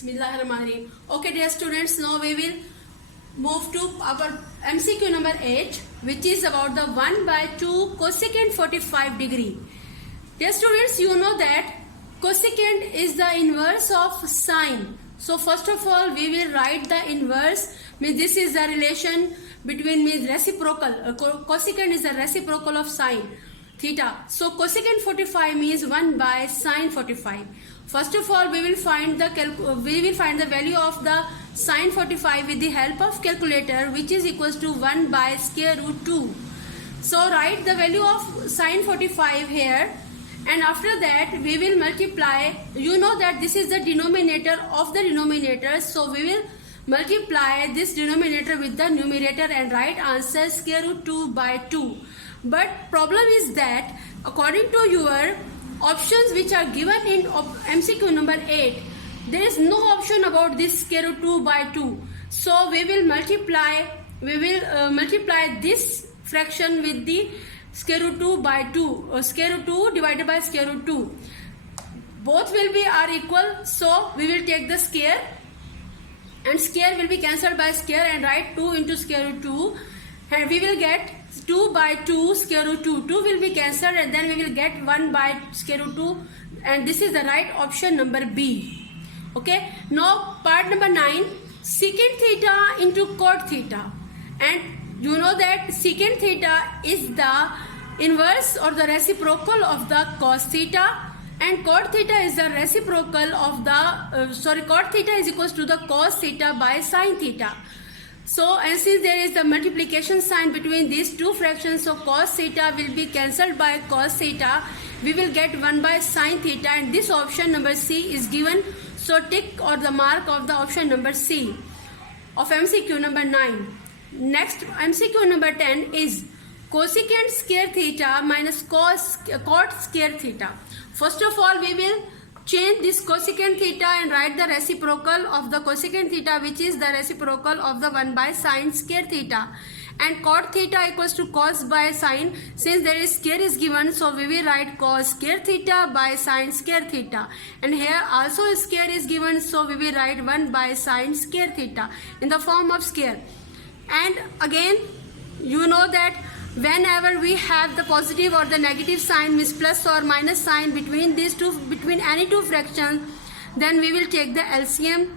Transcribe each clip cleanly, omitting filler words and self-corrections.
Bismillahirrahmanirrahim. Okay, dear students, now we will move to our MCQ number 8, which is about the 1 by 2 cosecant 45 degree. Dear students, you know that cosecant is the inverse of sine. So first of all, we will write the inverse. Means this is the relation between reciprocal. Cosecant is the reciprocal of sine theta. So cosecant 45 means 1 by sine 45. First of all, we will find the value of the sine 45 with the help of calculator, which is equals to 1 by square root 2. So write the value of sine 45 here, and after that we will multiply. You know that this is the denominator of the denominator, so we will multiply this denominator with the numerator and write answer square root 2 by 2. But problem is that according to your options which are given in MCQ number 8, there is no option about this square root 2 by 2. So we will multiply this fraction with the square root 2 by 2, or square root 2 divided by square root 2. Both are equal, so we will take the square, and square will be cancelled by square and write 2 into square root 2, and we will get 2 by 2 square root 2. 2 will be cancelled and then we will get 1 by square root 2, and this is the right option number B. Okay. Now part number 9, secant theta into cot theta. And you know that secant theta is the inverse or the reciprocal of the cos theta, and cot theta is the reciprocal of the cot theta is equals to the cos theta by sin theta. So, and since there is the multiplication sign between these two fractions, so cos theta will be cancelled by cos theta. We will get 1 by sin theta, and this option number C is given. So tick or the mark of the option number C of MCQ number 9. Next MCQ number 10 is cosecant square theta minus cot square theta. First of all, we will change this cosecant theta and write the reciprocal of the cosecant theta, which is the reciprocal of the 1 by sine square theta, and cot theta equals to cos by sine. Since there is square is given, so we will write cos square theta by sine square theta, and here also a square is given, so we will write 1 by sine square theta in the form of square. And again, you know that whenever we have the positive or the negative sign, means plus or minus sign between these two, between any two fractions, then we will take the LCM.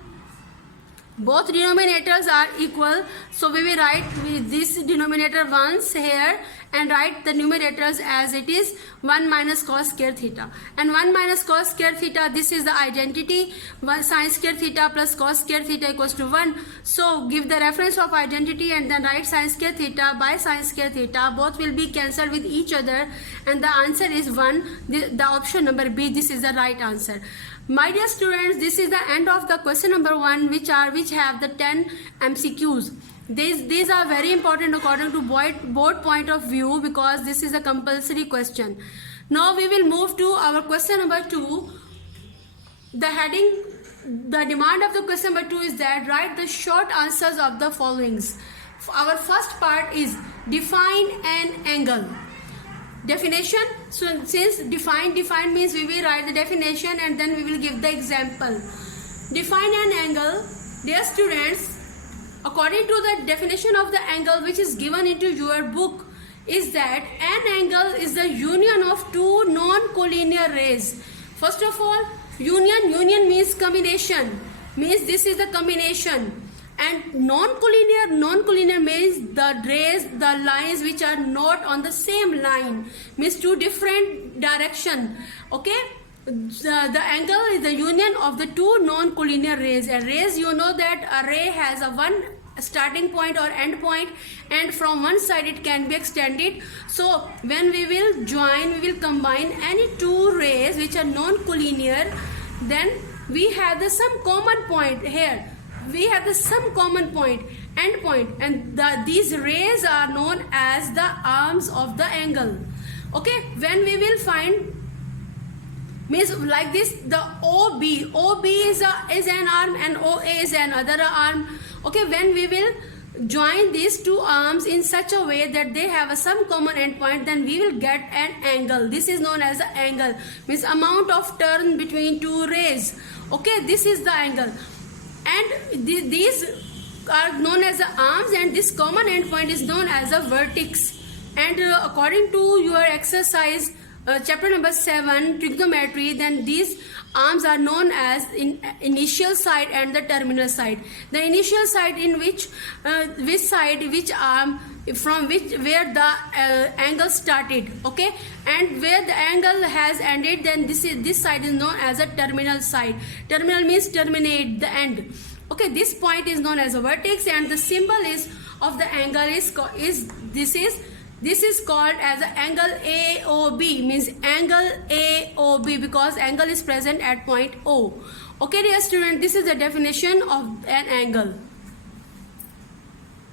Both denominators are equal, so we will write this denominator once here and write the numerators as it is 1 minus cos square theta, and 1 minus cos square theta, this is the identity, sin square theta plus cos square theta equals to 1. So give the reference of identity and then write sin square theta by sin square theta. Both will be cancelled with each other, and the answer is 1. The option number B, this is the right answer. My dear students, this is the end of the question number 1, which have the 10 MCQs. These are very important according to board point of view, because this is a compulsory question. Now we will move to our question number 2. The heading, the demand of the question number 2 is that write the short answers of the followings. Our first part is define an angle. Definition. So since define means we will write the definition and then we will give the example. Define an angle. Dear students, according to the definition of the angle which is given into your book, is that an angle is the union of two non-collinear rays. First of all, union means combination, means this is the combination. And non-collinear means the rays, the lines which are not on the same line, means two different direction. Okay, the angle is the union of the two non-collinear rays. And rays, you know that a ray has a one starting point or end point, and from one side it can be extended. So when we will join, we will combine any two rays which are non-collinear, then we have the some common point here. We have the some common point, end point, and these rays are known as the arms of the angle. Okay, when we will find, means like this, the OB is an arm and OA is another arm. Okay, when we will join these two arms in such a way that they have some common endpoint, then we will get an angle. This is known as the angle, means amount of turn between two rays. Okay, this is the angle. and these are known as the arms, and this common endpoint is known as a vertex. And according to your exercise chapter number 7 trigonometry, then these arms are known as initial side and the terminal side. The initial side in which side, which arm, from where the angle started, okay, and where the angle has ended, then this side is known as a terminal side. Terminal means terminate, the end. Okay, this point is known as a vertex, and the symbol is of the angle this is called as an angle AOB, means angle AOB, because angle is present at point O. Okay dear student, this is the definition of an angle.